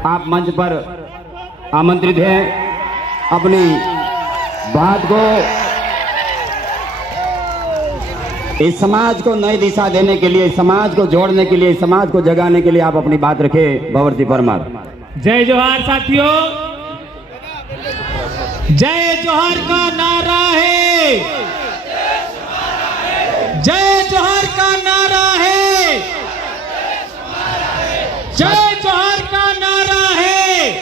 आप मंच पर आमंत्रित हैं अपनी बात को, इस समाज को नई दिशा देने के लिए, समाज को जोड़ने के लिए, समाज को जगाने के लिए आप अपनी बात रखें। भंवर सिंह परमार। जय जोहार साथियों, जय जोहार का नारा है, जय जोहार का नारा है, जय जोहार का नारा है।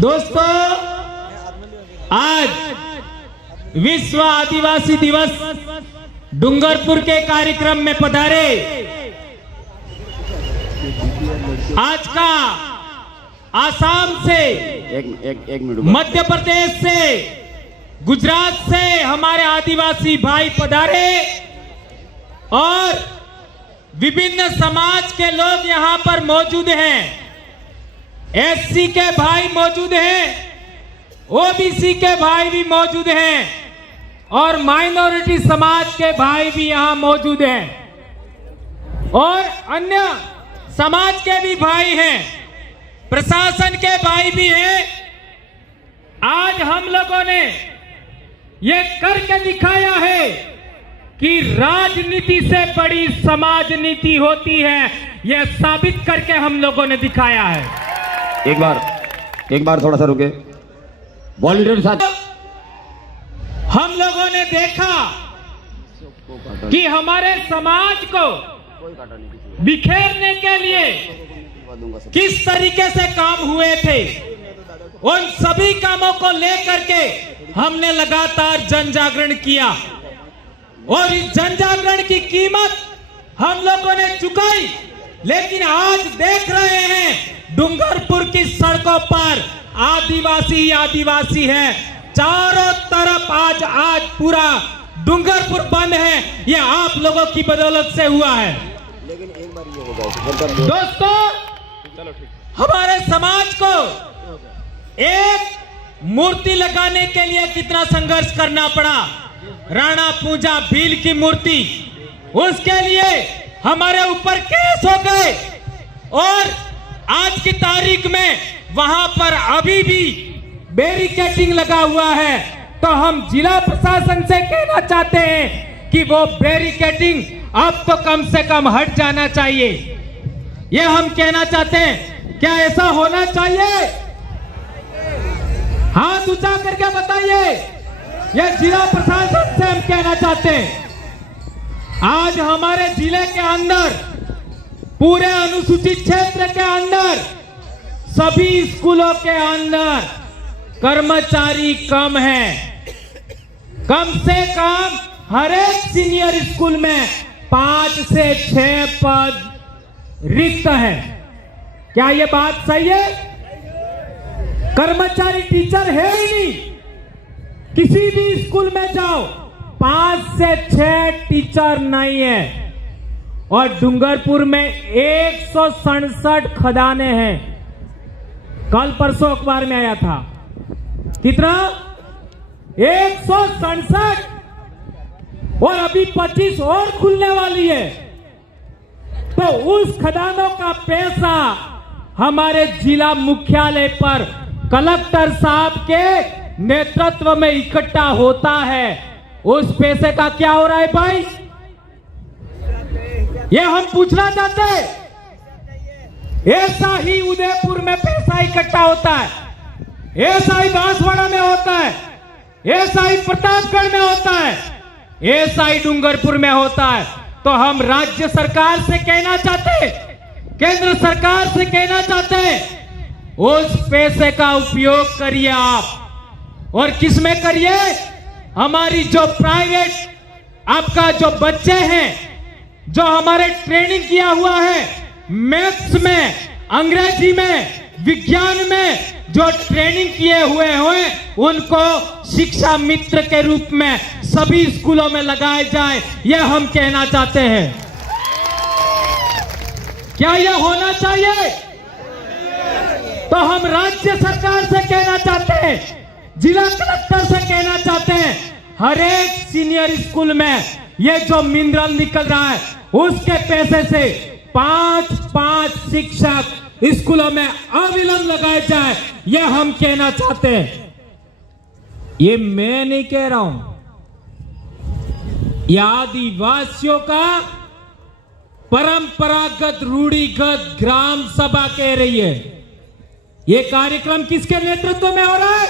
दोस्तों, आज विश्व आदिवासी दिवस डूंगरपुर के कार्यक्रम में पधारे आज का आसाम से, एक मिनट, मध्य प्रदेश से, गुजरात से हमारे आदिवासी भाई पधारे और विभिन्न समाज के लोग यहां पर मौजूद हैं। एससी के भाई मौजूद हैं, ओबीसी के भाई भी मौजूद हैं और माइनॉरिटी समाज के भाई भी यहां मौजूद हैं और अन्य समाज के भी भाई हैं, प्रशासन के भाई भी हैं। आज हम लोगों ने ये करके दिखाया है कि राजनीति से बड़ी समाज नीति होती है, यह साबित करके हम लोगों ने दिखाया है। एक बार थोड़ा सा रुके। वॉलंटियर साथ हम लोगों ने देखा कि हमारे समाज को बिखेरने के लिए किस तरीके से काम हुए थे, उन सभी कामों को लेकर के हमने लगातार जन जागरण किया और इस जन जागरण की कीमत हम लोगों ने चुकाई। लेकिन आज देख रहे हैं डूंगरपुर की सड़कों पर आदिवासी ही आदिवासी है, चारों तरफ आज पूरा डूंगरपुर बंद है। यह आप लोगों की बदौलत से हुआ है। लेकिन एक बार ये होगा दोस्तों, हमारे समाज को एक मूर्ति लगाने के लिए कितना संघर्ष करना पड़ा। राणा पूजा भील की मूर्ति, उसके लिए हमारे ऊपर केस हो गए और आज की तारीख में वहां पर अभी भी बैरिकेडिंग लगा हुआ है। तो हम जिला प्रशासन से कहना चाहते हैं कि वो बैरिकेडिंग अब तो कम से कम हट जाना चाहिए। ये हम कहना चाहते हैं। क्या ऐसा होना चाहिए? हाथ ऊंचा करके बताइए। ये जिला प्रशासन से हम कहना चाहते हैं। आज हमारे जिले के अंदर, पूरे अनुसूचित क्षेत्र के अंदर, सभी स्कूलों के अंदर कर्मचारी कम है। कम से कम हर एक सीनियर स्कूल में 5 से 6 पद रिक्त है। क्या ये बात सही है? कर्मचारी टीचर है ही नहीं। किसी भी स्कूल में जाओ, 5 से 6 टीचर नहीं है। और डूंगरपुर में 167 खदाने हैं। कल परसों अखबार में आया था। कितना? 167 और अभी 25 और खुलने वाली है। तो उस खदानों का पैसा हमारे जिला मुख्यालय पर कलेक्टर साहब के नेतृत्व में इकट्ठा होता है। उस पैसे का क्या हो रहा है भाई? ये हम पूछना चाहते हैं। ऐसा ही उदयपुर में पैसा इकट्ठा होता है, ऐसा ही बांसवाड़ा में होता है, ऐसा ही प्रतापगढ़ में होता है, ऐसा ही डूंगरपुर में होता है। तो हम राज्य सरकार से कहना चाहते हैं, केंद्र सरकार से कहना चाहते हैं, उस पैसे का उपयोग करिए आप। और किस में करिए? हमारी जो प्राइवेट आपका जो बच्चे हैं, जो हमारे ट्रेनिंग किया हुआ है, मैथ्स में, अंग्रेजी में, विज्ञान में जो ट्रेनिंग किए हुए हैं, उनको शिक्षा मित्र के रूप में सभी स्कूलों में लगाए जाए, यह हम कहना चाहते हैं। क्या यह होना चाहिए? तो हम राज्य सरकार से कहना चाहते हैं, जिला कलेक्टर से कहना चाहते हैं, हर एक सीनियर स्कूल में ये जो मिनरल निकल रहा है, उसके पैसे से 5-5 शिक्षक स्कूलों में अविलंब लगाए जाए, यह हम कहना चाहते हैं। ये मैं नहीं कह रहा हूं, यह आदिवासियों का परंपरागत रूढ़िगत ग्राम सभा कह रही है। यह कार्यक्रम किसके नेतृत्व में हो रहा है?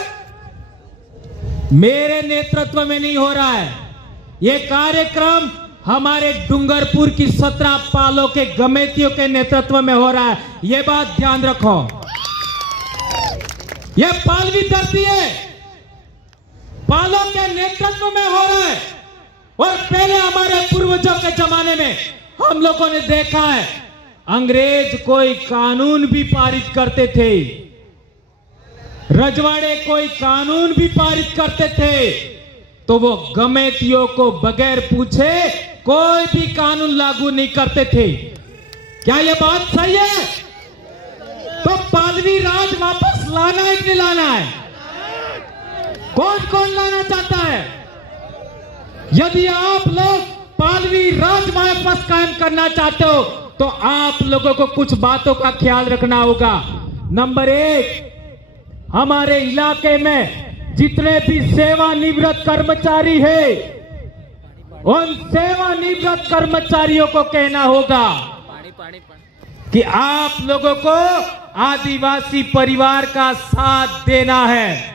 मेरे नेतृत्व में नहीं हो रहा है। यह कार्यक्रम हमारे डूंगरपुर की 17 पालों के गमेतियों के नेतृत्व में हो रहा है। यह बात ध्यान रखो। यह पालवी धरती है, पालों के नेतृत्व में हो रहा है। और पहले हमारे पूर्वजों के जमाने में हम लोगों ने देखा है, अंग्रेज कोई कानून भी पारित करते थे, रजवाड़े कोई कानून भी पारित करते थे, तो वो गमेतियों को बगैर पूछे कोई भी कानून लागू नहीं करते थे। क्या ये बात सही है? तो पालवी राज वापस लाना है कि नहीं लाना है? कौन कौन लाना चाहता है? यदि आप लोग पालवी राज वापस कायम करना चाहते हो तो आप लोगों को कुछ बातों का ख्याल रखना होगा। नंबर 1, हमारे इलाके में जितने भी सेवानिवृत्त कर्मचारी है, उन सेवानिवृत्त कर्मचारियों को कहना होगा कि आप लोगों को आदिवासी परिवार का साथ देना है।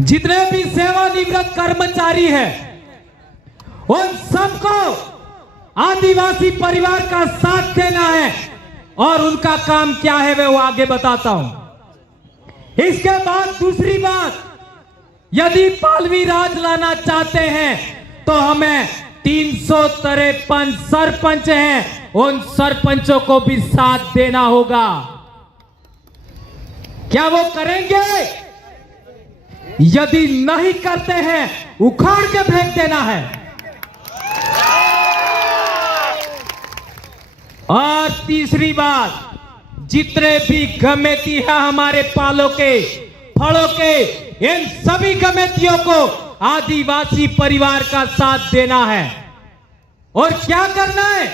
जितने भी सेवानिवृत्त कर्मचारी हैं, उन सबको आदिवासी परिवार का साथ देना है। और उनका काम क्या है वे वो आगे बताता हूं। इसके बाद दूसरी बात, यदि पालवी राज लाना चाहते हैं तो हमें 353 सरपंच हैं, उन सरपंचों को भी साथ देना होगा। क्या वो करेंगे? यदि नहीं करते हैं, उखाड़ के फेंक देना है। और तीसरी बात, जितने भी गमेती हैं हमारे पालों के, फड़ों के, इन सभी गमेतियों को आदिवासी परिवार का साथ देना है। और क्या करना है?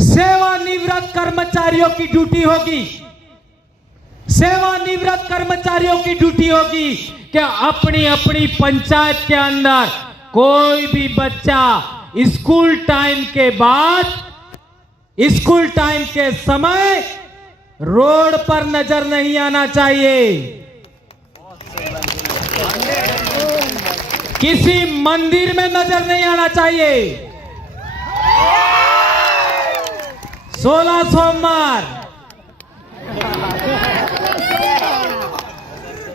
सेवानिवृत्त कर्मचारियों की ड्यूटी होगी, सेवानिवृत्त कर्मचारियों की ड्यूटी होगी कि अपनी अपनी पंचायत के अंदर कोई भी बच्चा स्कूल टाइम के बाद, स्कूल टाइम के समय रोड पर नजर नहीं आना चाहिए। किसी मंदिर में नजर नहीं आना चाहिए। 16 सोमवार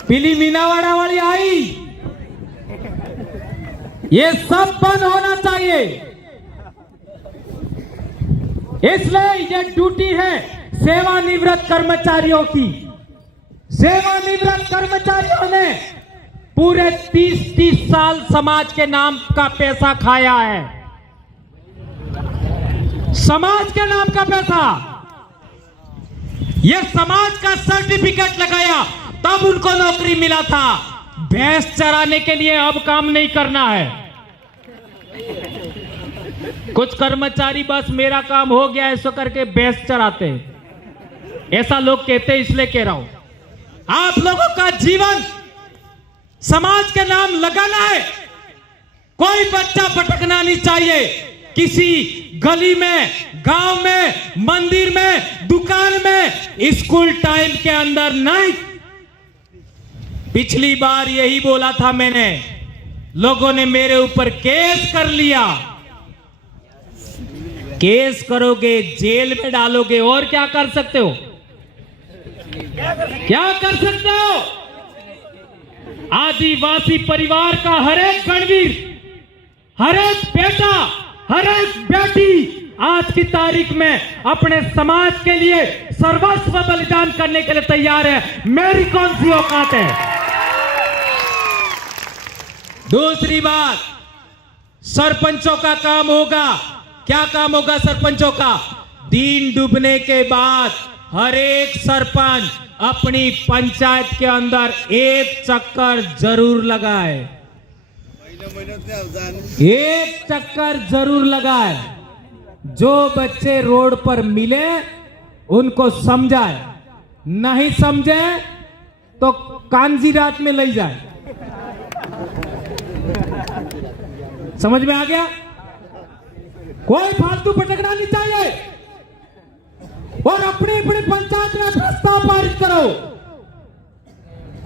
पीली मीनावाड़ा वाली आई, ये सब बंद होना चाहिए। इसलिए यह ड्यूटी है सेवानिवृत्त कर्मचारियों की। सेवानिवृत्त कर्मचारियों ने पूरे 30 साल समाज के नाम का पैसा खाया है, समाज के नाम का पैसा। यह समाज का सर्टिफिकेट लगाया तब उनको नौकरी मिला था। भैंस चराने के लिए अब काम नहीं करना है। कुछ कर्मचारी बस मेरा काम हो गया ऐसा करके भैंस चराते हैं, ऐसा लोग कहते हैं, इसलिए कह रहा हूं आप लोगों का जीवन समाज के नाम लगाना है। कोई बच्चा भटकना नहीं चाहिए, किसी गली में, गांव में, मंदिर में, दुकान में, स्कूल टाइम के अंदर नहीं। पिछली बार यही बोला था मैंने, लोगों ने मेरे ऊपर केस कर लिया। केस करोगे, जेल में डालोगे, और क्या कर सकते हो? क्या कर सकते हो? आदिवासी परिवार का हर एक गणवीर, हर एक बेटा, हर एक बेटी आज की तारीख में अपने समाज के लिए सर्वस्व बलिदान करने के लिए तैयार है। मेरी कौन सी औकात है? दूसरी बात, सरपंचों का काम होगा। क्या काम होगा सरपंचों का? दिन डूबने के बाद हर एक सरपंच अपनी पंचायत के अंदर एक चक्कर जरूर लगाए, एक चक्कर जरूर लगाए। जो बच्चे रोड पर मिले उनको समझाए, नहीं समझे तो कांजी रात में ले जाए। समझ में आ गया? कोई फालतू भटकना नहीं चाहिए और अपनी अपनी पंचायत में प्रस्ताव पारित करो,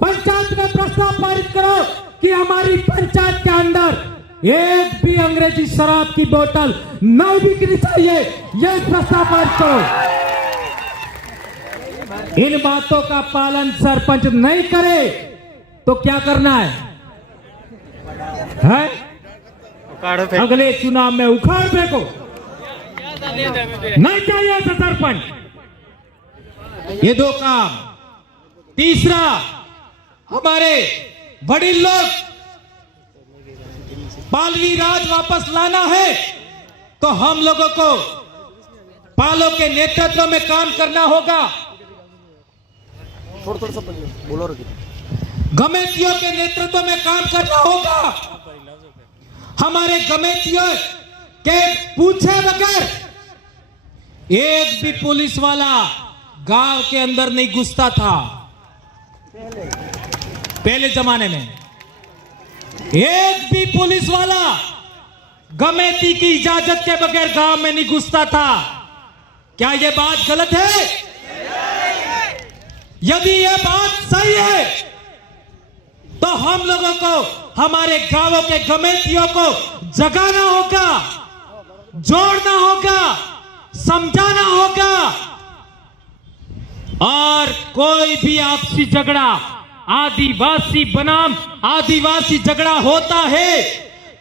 पंचायत में प्रस्ताव पारित करो कि हमारी पंचायत के अंदर एक भी अंग्रेजी शराब की बोतल नहीं बिकनी चाहिए। यह प्रस्ताव पारित करो। इन बातों का पालन सरपंच नहीं करे तो क्या करना है? अगले चुनाव में उखाड़ फेंको। नहीं चाहिए ऐसा सरपंच। ये दो काम। तीसरा, हमारे वडील लोग पालवी राज वापस लाना है तो हम लोगों को पालों के नेतृत्व में काम करना होगा। गमेतियों के नेतृत्व में काम करना होगा। हमारे गमेतियों के पूछे बगैर एक भी पुलिस वाला गांव के अंदर नहीं घुसता था। पहले जमाने में एक भी पुलिस वाला गमेती की इजाजत के बगैर गांव में नहीं घुसता था। क्या यह बात गलत है? यदि यह बात सही है तो हम लोगों को हमारे गांवों के गमेतियों को जगाना होगा, जोड़ना होगा, समझाना होगा। और कोई भी आपसी झगड़ा, आदिवासी बनाम आदिवासी झगड़ा होता है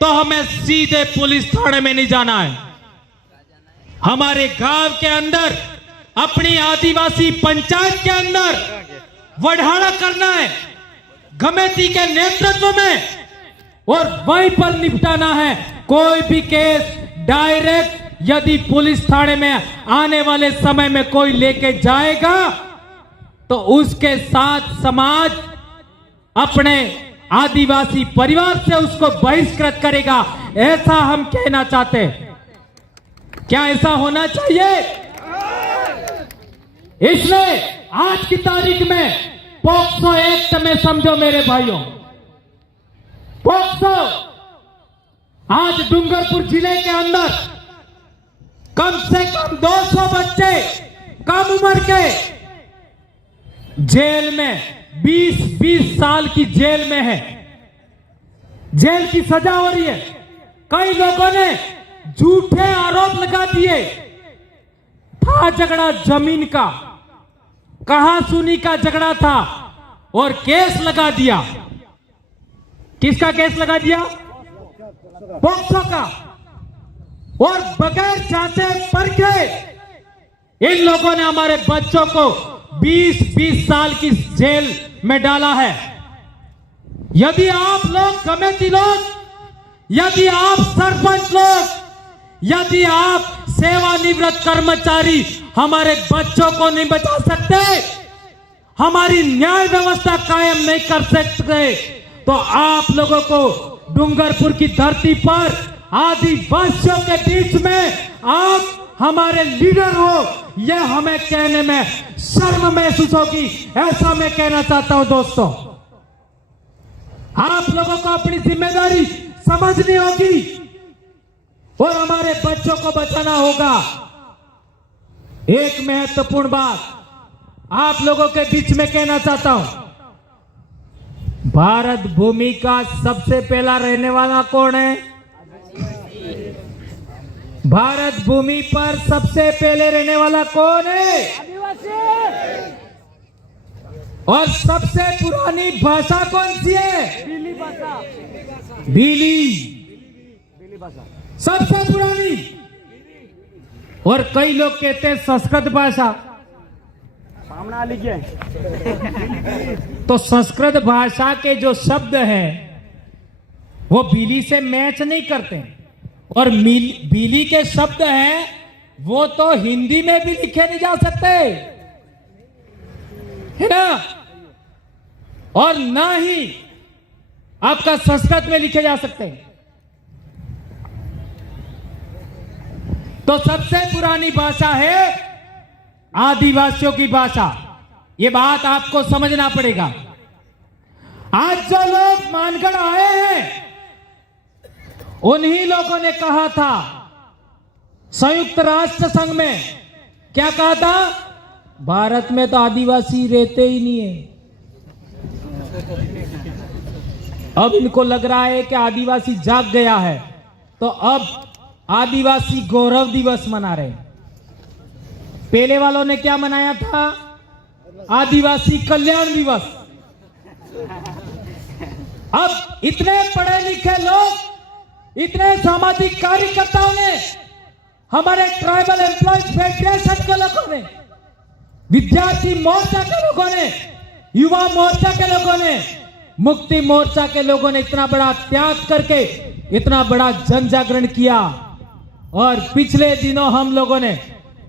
तो हमें सीधे पुलिस थाने में नहीं जाना है। हमारे गांव के अंदर, अपनी आदिवासी पंचायत के अंदर वढ़ाड़ा करना है गमेती के नेतृत्व में और वहीं पर निपटाना है। कोई भी केस डायरेक्ट यदि पुलिस थाने में आने वाले समय में कोई लेके जाएगा तो उसके साथ समाज अपने आदिवासी परिवार से उसको बहिष्कृत करेगा। ऐसा हम कहना चाहते हैं। क्या ऐसा होना चाहिए? इसलिए आज की तारीख में पॉक्सो एक्ट में समझो मेरे भाइयों, पॉक्सो आज डूंगरपुर जिले के अंदर कम से कम 200 बच्चे कम उम्र के जेल में 20-20 साल की जेल में है। जेल की सजा हो रही है। कई लोगों ने झूठे आरोप लगा दिए। था झगड़ा जमीन का, कहां सुनी का झगड़ा था और केस लगा दिया। किसका केस लगा दिया? पॉक्सो का। और बगैर जांचे परखे इन लोगों ने हमारे बच्चों को 20-20 साल की जेल में डाला है। यदि आप लोग कमेटी लोग, यदि आप सरपंच लोग, यदि आप सेवानिवृत्त कर्मचारी हमारे बच्चों को नहीं बचा सकते, हमारी न्याय व्यवस्था कायम नहीं कर सकते, तो आप लोगों को डूंगरपुर की धरती पर आदिवासियों के बीच में आप हमारे लीडर हो, यह हमें कहने में शर्म महसूस होगी। ऐसा मैं कहना चाहता हूं दोस्तों। आप लोगों को अपनी जिम्मेदारी समझनी होगी और हमारे बच्चों को बचाना होगा। एक महत्वपूर्ण बात आप लोगों के बीच में कहना चाहता हूं। भारत भूमि का सबसे पहला रहने वाला कौन है? भारत भूमि पर सबसे पहले रहने वाला कौन है? आदिवासी। और सबसे पुरानी भाषा कौन सी है? भीली भाषा। भीली भाषा सबसे पुरानी। और कई लोग कहते हैं संस्कृत भाषा। सामना लिखिए। तो संस्कृत भाषा के जो शब्द हैं वो भीली से मैच नहीं करते। और भीली के शब्द हैं वो तो हिंदी में भी लिखे नहीं जा सकते, है ना? और ना ही आपका संस्कृत में लिखे जा सकते हैं। तो सबसे पुरानी भाषा है आदिवासियों की भाषा। ये बात आपको समझना पड़ेगा। आज जो लोग मानगढ़ आए हैं उन्हीं लोगों ने कहा था संयुक्त राष्ट्र संघ में, क्या कहा था? भारत में तो आदिवासी रहते ही नहीं है। अब इनको लग रहा है कि आदिवासी जाग गया है, तो अब आदिवासी गौरव दिवस मना रहे हैं। पहले वालों ने क्या मनाया था? आदिवासी कल्याण दिवस। अब इतने पढ़े लिखे लोग, इतने सामाजिक कार्यकर्ताओं ने, हमारे ट्राइबल एम्प्लॉयज फेडरेशन के लोगों ने, विद्यार्थी मोर्चा के लोगों ने, युवा मोर्चा के लोगों ने, मुक्ति मोर्चा के लोगों ने इतना बड़ा त्याग करके इतना बड़ा जन जागरण किया। और पिछले दिनों हम लोगों ने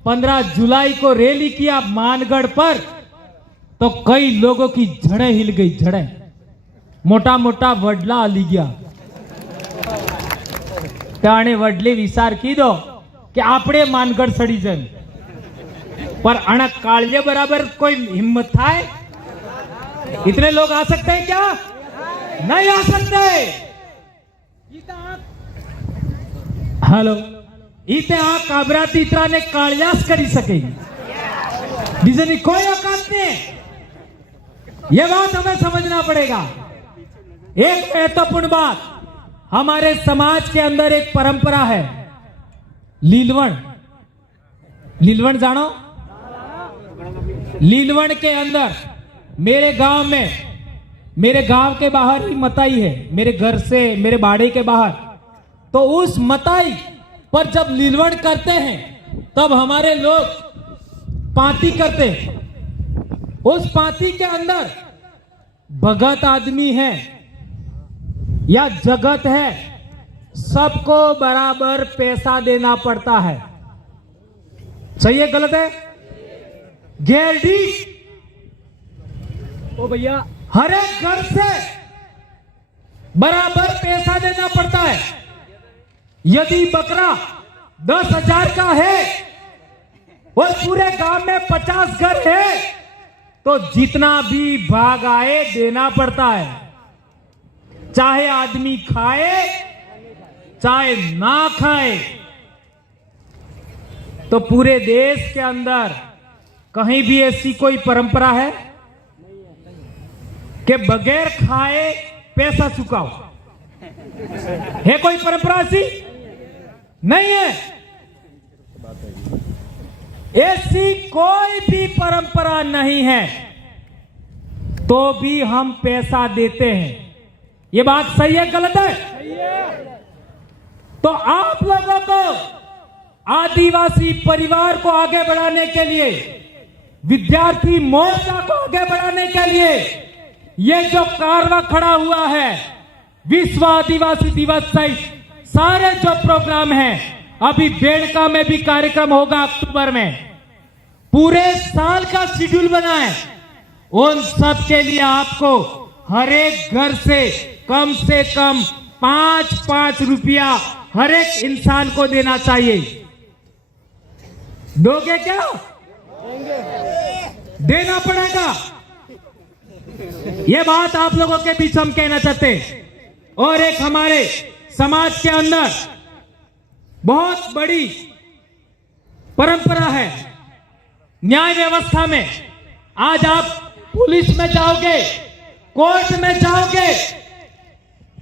15 जुलाई को रैली किया मानगढ़ पर, तो कई लोगों की जड़ें हिल गई। जड़ें मोटा मोटा वडला आली गया। त्याने वडले विचार कीधो कि आपणे मानगढ़ सड़ी जन, पर अणक काळजे बराबर कोई हिम्मत थाय? इतने लोग आ सकते हैं क्या? नहीं आ सकते। हेलो, इते आ काबराती इतरा ने कालियास करी सके, बीजे कोई औकात नहीं। यह बात हमें समझना पड़ेगा। एक महत्वपूर्ण बात, हमारे समाज के अंदर एक परंपरा है लीलवण। लीलवण जानो? लीलवण के अंदर मेरे गांव में, मेरे गांव के बाहर ही मताई है, मेरे घर से, मेरे बाड़े के बाहर। तो उस मताई पर जब लीलवण करते हैं तब हमारे लोग पाती करते हैं। उस पाती के अंदर भगत आदमी है या जगत है, सबको बराबर पैसा देना पड़ता है। सही है गलत है? गेरडी ओ भैया, हर एक घर से बराबर पैसा देना पड़ता है। यदि बकरा 10,000 का है और पूरे गांव में 50 घर है, तो जितना भी भाग आए देना पड़ता है। चाहे आदमी खाए चाहे ना खाए। तो पूरे देश के अंदर कहीं भी ऐसी कोई परंपरा है कि बगैर खाए पैसा चुकाओ? है कोई परंपरा ऐसी? नहीं है। ऐसी कोई भी परंपरा नहीं है, तो भी हम पैसा देते हैं। ये बात सही है गलत है? तो आप लोगों को आदिवासी परिवार को आगे बढ़ाने के लिए, विद्यार्थी मोर्चा को आगे बढ़ाने के लिए ये जो कारवा खड़ा हुआ है, विश्व आदिवासी दिवस सहित सारे जो प्रोग्राम हैं, अभी बेड़का में भी कार्यक्रम होगा अक्टूबर में, पूरे साल का शेड्यूल बना है। उन सब के लिए आपको हर एक घर से कम 5-5 रुपया हर एक इंसान को देना चाहिए। दोगे क्या? देना पड़ेगा। यह बात आप लोगों के बीच हम कहना चाहते हैं। और एक हमारे समाज के अंदर बहुत बड़ी परंपरा है न्याय व्यवस्था में। आज आप पुलिस में जाओगे, कोर्ट में जाओगे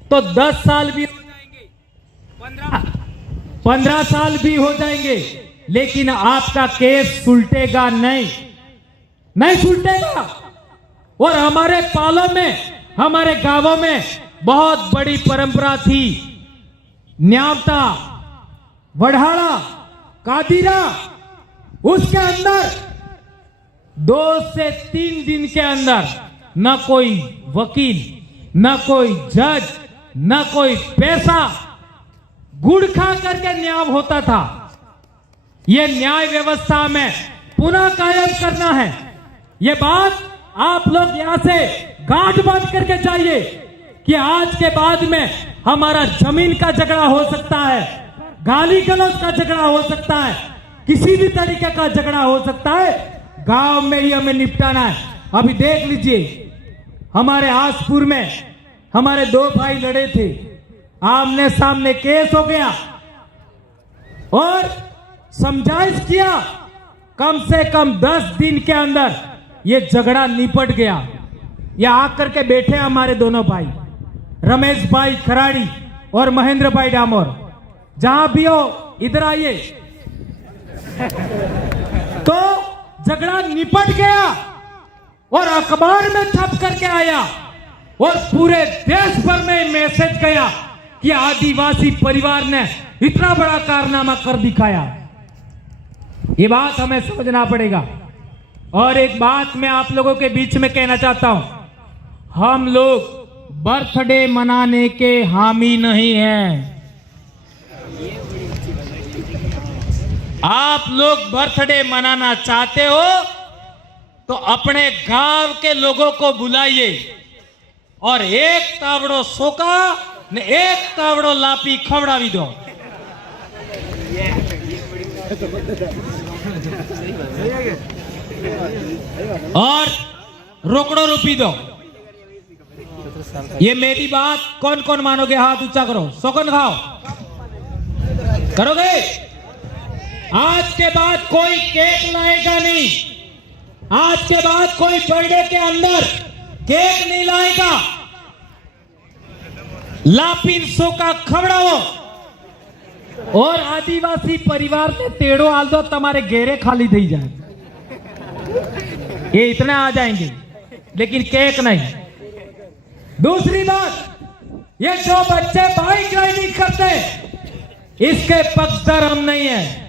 तो 10 साल भी हो जाएंगे, 15 साल भी हो जाएंगे, लेकिन आपका केस सुलटेगा नहीं सुलटेगा। और हमारे पालों में, हमारे गांवों में बहुत बड़ी परंपरा थी। न्यावता, वढ़ाड़ा, कादिरा, उसके अंदर 2 से 3 दिन के अंदर न कोई वकील, न कोई जज, न कोई पैसा, गुड़ खा करके न्याय होता था। यह न्याय व्यवस्था में पुनः कायम करना है। यह बात आप लोग यहां से गांठ बांध करके जाइए कि आज के बाद में हमारा जमीन का झगड़ा हो सकता है, गाली गलौज का झगड़ा हो सकता है, किसी भी तरीके का झगड़ा हो सकता है, गांव में ही हमें निपटाना है। अभी देख लीजिए, हमारे आसपुर में हमारे 2 भाई लड़े थे, आमने सामने केस हो गया और समझाइश किया, कम से कम 10 दिन के अंदर ये झगड़ा निपट गया। ये आकर के बैठे हमारे दोनों भाई, रमेश भाई खराड़ी और महेंद्र भाई डामोर। जहां भी हो इधर आइए। तो झगड़ा निपट गया और अखबार में छप करके आया और पूरे देश भर में मैसेज गया कि आदिवासी परिवार ने इतना बड़ा कारनामा कर दिखाया। ये बात हमें समझना पड़ेगा। और एक बात मैं आप लोगों के बीच में कहना चाहता हूं, हम लोग बर्थडे मनाने के हामी नहीं हैं। आप लोग बर्थडे मनाना चाहते हो तो अपने गांव के लोगों को बुलाइए और एक तावड़ो सोका ने एक तावड़ो लापी खवड़ावी दो। और रोकड़ो रूपी दो। ये मेरी बात कौन कौन मानोगे? हाथ ऊंचा करो। सौगंध खाओ, करोगे? आज के बाद कोई केक लाएगा नहीं, आज के बाद कोई बर्थडे के अंदर केक नहीं लाएगा। लापिन सोका खवड़ाओ और आदिवासी परिवार ने तेड़ो आल दो, तुम्हारे घेरे खाली थी जाए। ये इतने आ जाएंगे, लेकिन केक नहीं। दूसरी बात, ये जो बच्चे बाइक राइडिंग करते, इसके पक्षधर हम नहीं है।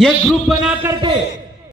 ये ग्रुप बना करके